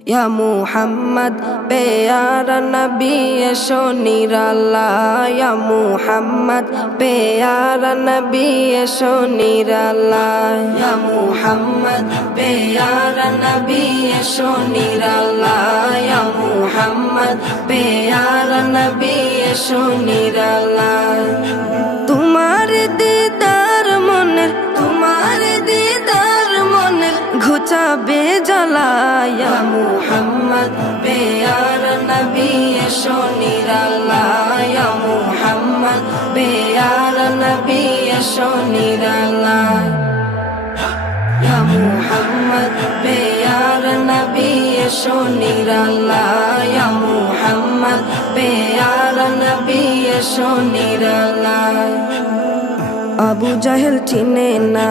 ইয়া মুহাম্মদ, পেয়ারা নবী এসো নিরালা ইয়া মুহাম্মদ, পেয়ারা নবী এসো নিরালা ইয়া মুহাম্মদ, পেয়ারা নবী এসো নিরালা ইয়া মুহাম্মদ, পেয়ারা নবী এসো নিরালা তোমার দিদার দিদার মনের ঘুচাবে জ্বালায়া মুহাম্মদ, বেয়ার নবী এসো নিরালায়া মুহাম্মদ, বেয়ার নবী এসো ইয়া মুহাম্মদ, বেয়ার নবী এসো ইয়া মুহাম্মদ, বেয়ার নবী এসো নিরালা আবু জাহেল চিনে না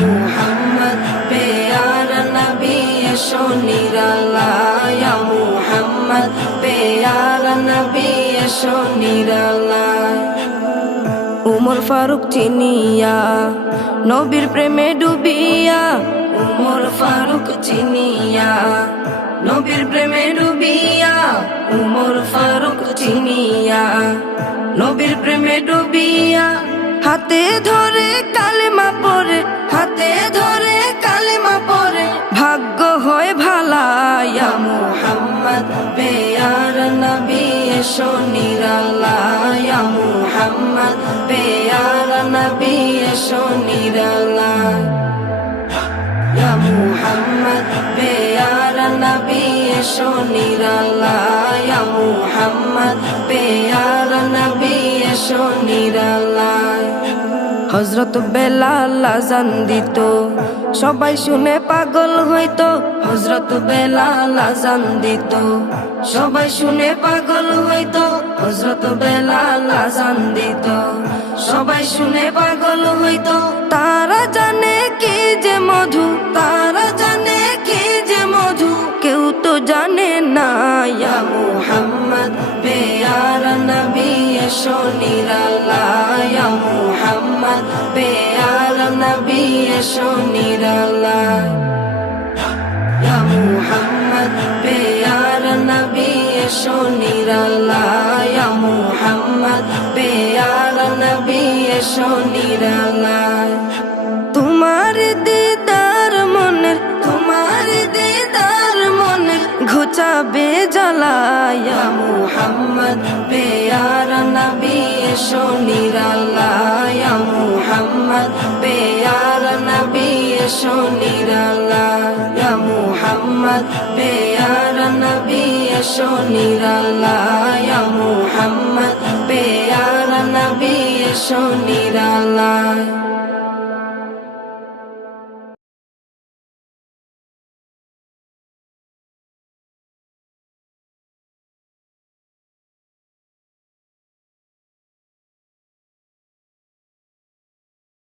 মুহাম্মদ, পেয়ার নবী এসো নিরালায়া মুহাম্মদ, পেয়ার নবী এসো নিরালা উমর ফারুক চিনিয়া, নবীর প্রেমে ডুবিয়া। উমর ফারুক চিনিয়া, নবীর প্রেমে ডুবিয়া। উমর ফারুক চিনিয়া, নবীর প্রেমে ডুবিয়া। হাতে ধরে কালেমা পরে হাতে ধরে কালেমা পরে ভাগ্য হয় ভালায়া, মুহাম্মদ পেয়ার নবী এসো নিরালায়া, মুহাম্মদ পেয়ার নবী এসো নিরালা ইয়া মুহাম্মদ পেয়ার নবী এসো নিরালা ইয়া মুহাম্মদ পেয়ার নবী এসো নিরালা হজরত বেলাল আজান দিত। সবাই শুনে পাগল হইতো হজরত বেলাল আজান দিত। সবাই শুনে পাগল হইতো হজরত বেলাল আজান দিত। সবাই শুনে পাগল হইতো, তারা জানে কি যে মধু, তারা জানে কি যে মধু। কেউ তো জানে না মুহাম্মদ, পেয়ার নবী মুহাম্মদ পেয়ার নবী, এসো নিরালা ইয়া মুহাম্মদ, পেয়ার নবী, এসো নিরালা ইয়া মুহাম্মদ, পেয়ার নবী, এসো নিরালা তোমার দিদার মনের তোমার দিদার মনের ঘুচাবে জ্বালায়া। মুহাম্মদ, পেয়ার নবী, এসো নিরালায়া। মুহাম্মদ পেয়ার নবী এসো নিরালায়া মোহাম্মদ পেয়ার নবী এসো নিরালায়া মোহাম্মদ পেয়ার নবী এসো নিরালা